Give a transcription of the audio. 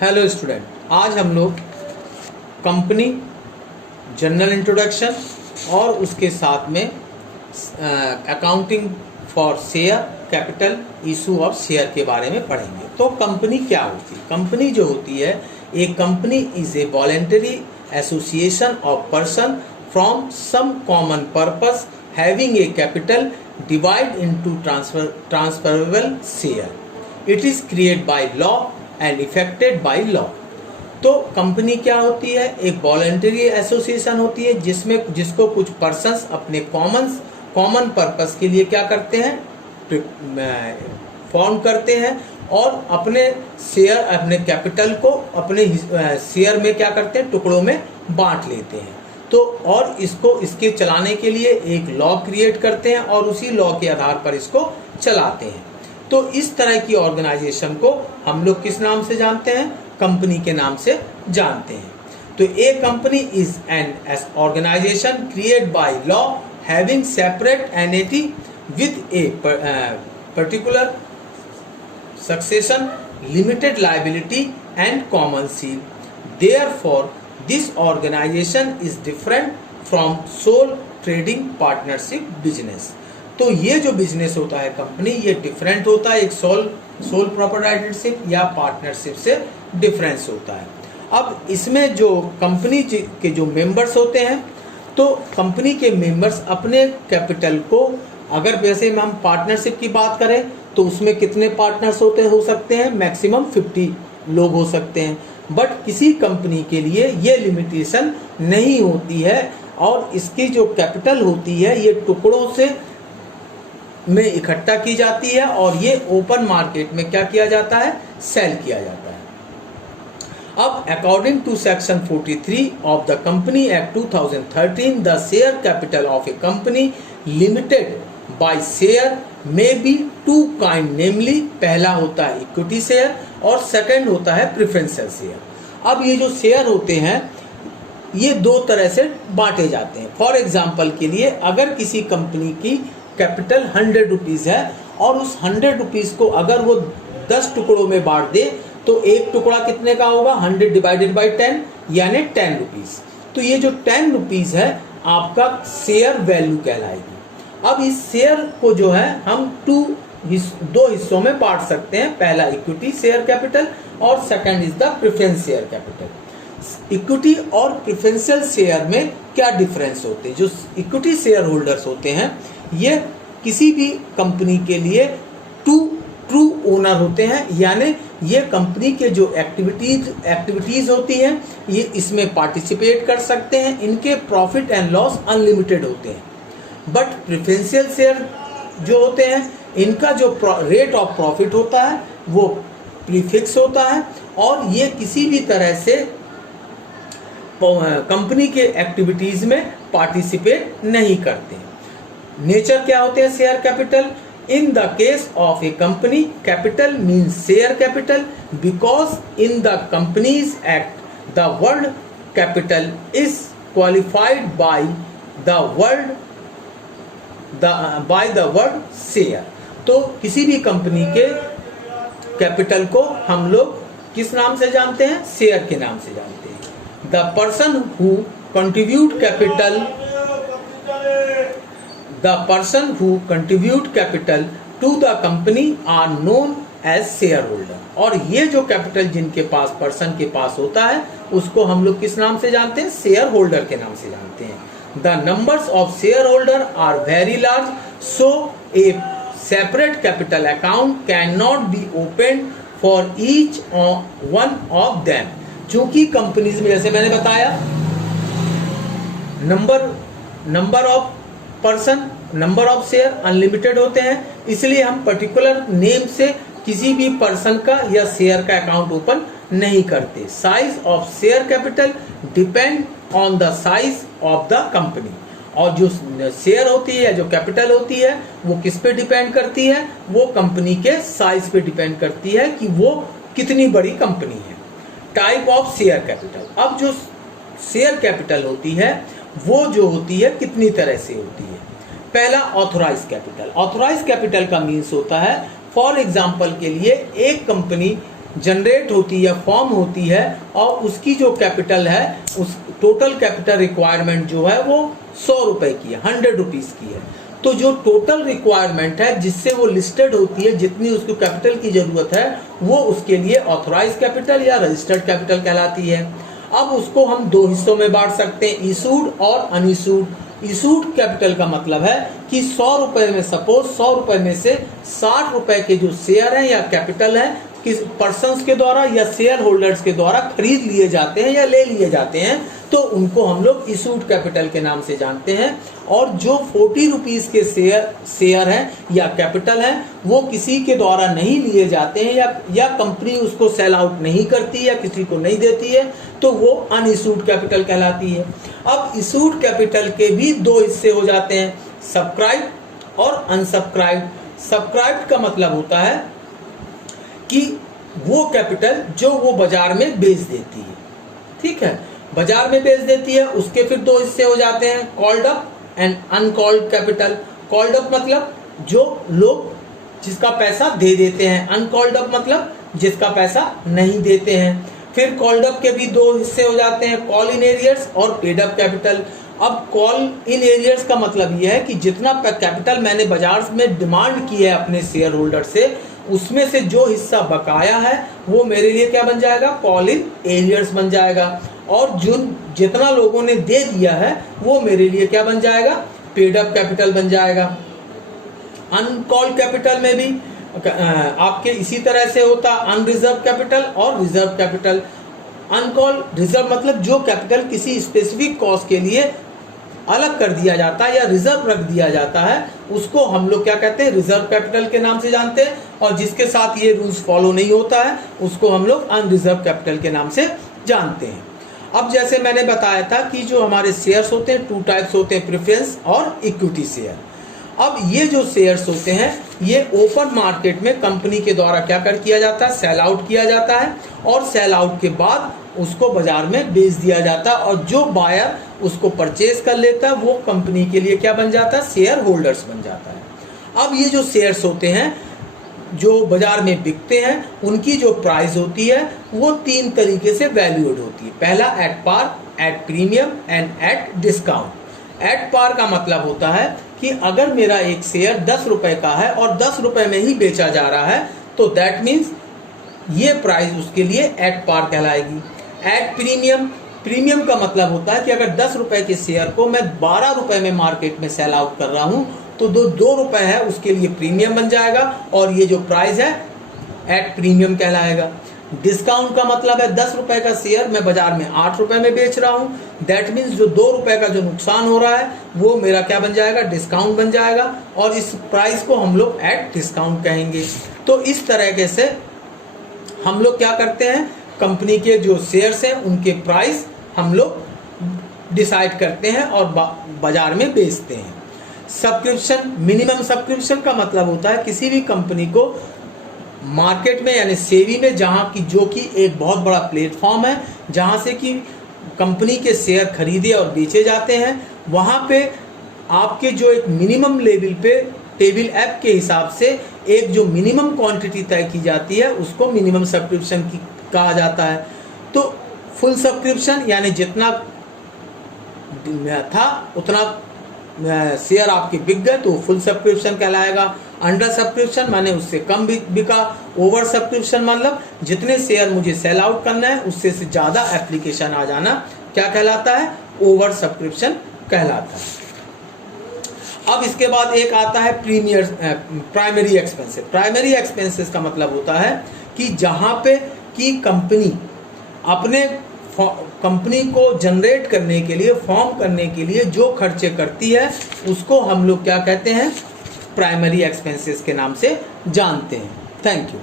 Hello student, आज हम लोग कंपनी जनरल इंट्रोडक्शन और उसके साथ में accounting for share capital issue of share के बारे में पढ़ेंगे। तो कंपनी क्या होती है? कंपनी जो होती है, a company is a voluntary association of person from some common purpose having a capital divide into transferable share. It is created by law and effected by law. तो कंपनी क्या होती है? एक वॉलंटरी एसोसिएशन होती है जिसको कुछ persons अपने कॉमन पर्पस के लिए क्या करते हैं, फॉर्म करते हैं और अपने शेयर, अपने कैपिटल को अपने शेयर में क्या करते हैं, टुकड़ों में बांट लेते हैं। तो और इसके चलाने के लिए एक लॉ क्रिएट करते हैं और उसी लॉ के आधार पर इसको चलाते हैं। तो इस तरह की ऑर्गेनाइजेशन को हम लोग किस नाम से जानते हैं? कंपनी के नाम से जानते हैं। तो a company is an organisation created by law having separate entity with a particular succession, limited liability and common seal. Therefore this organisation is different from sole trading partnership business. तो ये जो business होता है company, ये different होता है, एक sole proprietorship या पार्टनरशिप से डिफरेंस होता है। अब इसमें जो कंपनी के जो मेंबर्स होते हैं, तो कंपनी के मेंबर्स अपने कैपिटल को, अगर वैसे हम पार्टनरशिप की बात करें तो उसमें कितने पार्टनर्स हो सकते हैं? मैक्सिमम 50 लोग हो सकते हैं। बट किसी कंपनी के लिए ये लिमिटेशन नहीं होती है और इसकी जो कैपिटल होती है ये टुकड़ों से में इकट्ठा की जाती है और ये ओपन मार्केट में क्या किया जाता है? सेल किया जाता है। अब according to section 43 of the company act 2013, the share capital of a company limited by share में बी टू काइंड, नेमली पहला होता है इक्विटी शेयर और सेकंड होता है प्रेफरेंशियल शेयर। अब ये जो शेयर होते हैं ये दो तरह से बांटे जाते हैं। फॉर एग्जाम्पल के लिए, अगर किसी कंपनी की कैपिटल 100 रुपीज है और उस 100 रुपीज को अगर वो 10 टुकड़ों में बांट दे तो एक टुकड़ा कितने का होगा? 100 डिवाइडेड बाई 10 यानी 10 रुपीज। तो ये जो 10 रुपीज है आपका शेयर वैल्यू कहलाएगी। अब इस शेयर को जो है हम दो हिस्सों में बांट सकते हैं। पहला इक्विटी शेयर कैपिटल और second is the preference share capital. Equity और प्रेफरेंशियल शेयर में क्या डिफरेंस होते हैं? जो इक्विटी शेयर होल्डर्स होते हैं ये किसी भी कंपनी के लिए ट्रू ओनर होते हैं, यानी ये कंपनी के जो एक्टिविटीज होती हैं ये इसमें पार्टिसिपेट कर सकते हैं। इनके प्रॉफिट एंड लॉस अनलिमिटेड होते हैं। बट प्रेफरेंशियल शेयर जो होते हैं इनका जो रेट ऑफ प्रॉफिट होता है वो प्रीफिक्स होता है और ये किसी भी तरह से कंपनी के एक्टिविटीज में पार्टिसिपेट नहीं करते। नेचर क्या होते हैं share capital? In the case of a company, capital means share capital because in the companies act the word capital is qualified by the word share. तो किसी भी कंपनी के कैपिटल को हम लोग किस नाम से जानते हैं? शेयर के नाम से जानते हैं। The person who contribute capital to the company are known as shareholder. और ये जो कैपिटल जिनके पास, पर्सन के पास होता है उसको हम लोग किस नाम से जानते हैं? शेयर होल्डर के नाम से जानते हैं। The numbers of shareholder are very large, so a separate capital account can not be open for each one of them. चूंकि कंपनीज में, जैसे मैंने बताया, number of person, number of share unlimited होते हैं, इसलिए हम पर्टिकुलर नेम से किसी भी पर्सन का या शेयर का अकाउंट ओपन नहीं करते। Size of share capital depend on the size of the company. और जो शेयर होती है, जो कैपिटल होती है, वो किस पे डिपेंड करती है? वो कंपनी के साइज पे डिपेंड करती है कि वो कितनी बड़ी कंपनी है। Type of share capital. अब जो शेयर कैपिटल होती है वो जो होती है कितनी तरह से होती है? पहला ऑथोराइज कैपिटल। ऑथोराइज कैपिटल का मीन्स होता है, फॉर एग्जाम्पल के लिए एक कंपनी जनरेट होती है, फॉर्म होती है, और उसकी जो कैपिटल है, उस टोटल कैपिटल रिक्वायरमेंट जो है वो 100 रुपए की है, 100 रुपीज़ की है। तो जो टोटल रिक्वायरमेंट है जिससे वो लिस्टेड होती है, जितनी उसको कैपिटल की जरूरत है, वो उसके लिए ऑथराइज कैपिटल या रजिस्टर्ड कैपिटल कहलाती है। अब उसको हम दो हिस्सों में बांट सकते हैं, इशूड और अनइशूड। इशूड कैपिटल का मतलब है कि 100 रुपए में, सपोज 100 रुपए में से 60 रुपए के जो शेयर हैं या कैपिटल है, किस पर्सन्स के द्वारा या शेयर होल्डर्स के द्वारा खरीद लिए जाते हैं या ले लिए जाते हैं, तो उनको हम लोग इशूड कैपिटल के नाम से जानते हैं। और जो 40 रुपीज़ के शेयर हैं या कैपिटल हैं, वो किसी के द्वारा नहीं लिए जाते हैं या कंपनी उसको सेल आउट नहीं करती या किसी को नहीं देती है, तो वो अनइशूड कैपिटल कहलाती है। अब इशूड कैपिटल के भी दो हिस्से हो जाते हैं, सब्सक्राइब और अनसब्सक्राइब। सब्सक्राइब का मतलब होता है कि वो कैपिटल जो वो बाजार में बेच देती है, ठीक है, बाजार में बेच देती है। उसके फिर दो हिस्से हो जाते हैं, called up and uncalled capital. Called up मतलब जो लोग जिसका पैसा दे देते हैं, अनकॉल्ड अप मतलब जिसका पैसा नहीं देते हैं। फिर कॉल्ड अप के भी दो हिस्से हो जाते हैं, कॉल इन एरियर्स और पेड अप कैपिटल। अब कॉल इन एरियर्स का मतलब यह है कि जितना कैपिटल मैंने बाजार में डिमांड की है अपने शेयर होल्डर से, उसमें से जो हिस्सा बकाया है वो मेरे लिए क्या बन जाएगा, कॉल इन एरियर्स बन जाएगा। और जितना लोगों ने दे दिया है वो मेरे लिए क्या बन जाएगा, पेड अप कैपिटल बन जाएगा। अनकॉल्ड कैपिटल में भी आपके इसी तरह से होता अनरिजर्व कैपिटल और रिजर्व कैपिटल। अनकॉल्ड रिजर्व मतलब जो कैपिटल किसी स्पेसिफिक कॉज के लिए अलग कर दिया जाता है या रिजर्व रख दिया जाता है, उसको हम लोग क्या कहते हैं, रिजर्व कैपिटल के नाम से जानते हैं। और जिसके साथ ये रूल्स फॉलो नहीं होता है उसको हम लोग अनरिजर्व कैपिटल के नाम से जानते हैं। अब जैसे मैंने बताया था कि जो हमारे शेयर्स होते हैं, 2 टाइप्स होते हैं, प्रेफरेंस और इक्विटी शेयर। अब ये जो शेयर्स होते हैं ये ओपन मार्केट में कंपनी के द्वारा क्या किया जाता है, सेल आउट किया जाता है, और सेल आउट के बाद उसको बाजार में बेच दिया जाता है, और जो बायर उसको परचेज कर लेता है वो कंपनी के लिए क्या बन जाता है, शेयर होल्डर्स बन जाता है। अब ये जो शेयर्स होते हैं जो बाजार में बिकते हैं, उनकी जो प्राइस होती है वो 3 तरीके से वैल्यूड होती है। पहला at par, at premium and at discount. At par का मतलब होता है कि अगर मेरा एक शेयर 10 रुपए का है और 10 रुपए में ही बेचा जा रहा है, तो दैट मीन्स ये प्राइस उसके लिए एट पार कहलाएगी। एट प्रीमियम, प्रीमियम का मतलब होता है कि अगर 10 रुपए के शेयर को मैं 12 रुपए में मार्केट में सेल आउट कर रहा हूं, तो 2 रुपए है उसके लिए प्रीमियम बन जाएगा, और ये जो प्राइस है एट प्रीमियम कहलाएगा। डिस्काउंट का मतलब है 10 रुपए का शेयर मैं बाजार में 8 रुपए में बेच रहा हूं, दैट मीन्स जो 2 रुपए का जो नुकसान हो रहा है वो मेरा क्या बन जाएगा, डिस्काउंट बन जाएगा, और इस प्राइस को हम लोग एट डिस्काउंट कहेंगे। तो इस तरीके से हम लोग क्या करते हैं, कंपनी के जो शेयर्स हैं उनके प्राइस हम लोग डिसाइड करते हैं और बाजार में बेचते हैं। सब्सक्रिप्शन, मिनिमम सब्सक्रिप्शन का मतलब होता है किसी भी कंपनी को मार्केट में यानी सेबी में, जहां की जो कि एक बहुत बड़ा प्लेटफॉर्म है जहां से कि कंपनी के शेयर खरीदे और बेचे जाते हैं, वहां पे आपके जो एक मिनिमम लेवल पे टेबल ऐप के हिसाब से एक जो मिनिमम क्वांटिटी तय की जाती है उसको मिनिमम सब्सक्रिप्शन की कहा जाता है। तो फुल सब्सक्रिप्शन यानी जितना था उतना शेयर आपके बिक गए तो फुल सब्सक्रिप्शन कहलाएगा। अंडर सब्सक्रिप्शन माने उससे कम बिका। ओवर सब्सक्रिप्शन मतलब जितने शेयर मुझे सेल आउट करना है उससे से ज़्यादा एप्लीकेशन आ जाना क्या कहलाता है, ओवर सब्सक्रिप्शन कहलाता है। अब इसके बाद एक आता है प्राइमरी एक्सपेंसेस। प्राइमरी एक्सपेंसेस का मतलब होता है कि जहाँ पे कि कंपनी अपने कंपनी को जनरेट करने के लिए, फॉर्म करने के लिए जो खर्चे करती है उसको हम लोग क्या कहते हैं, प्राइमरी एक्सपेंसेस के नाम से जानते हैं। Thank you.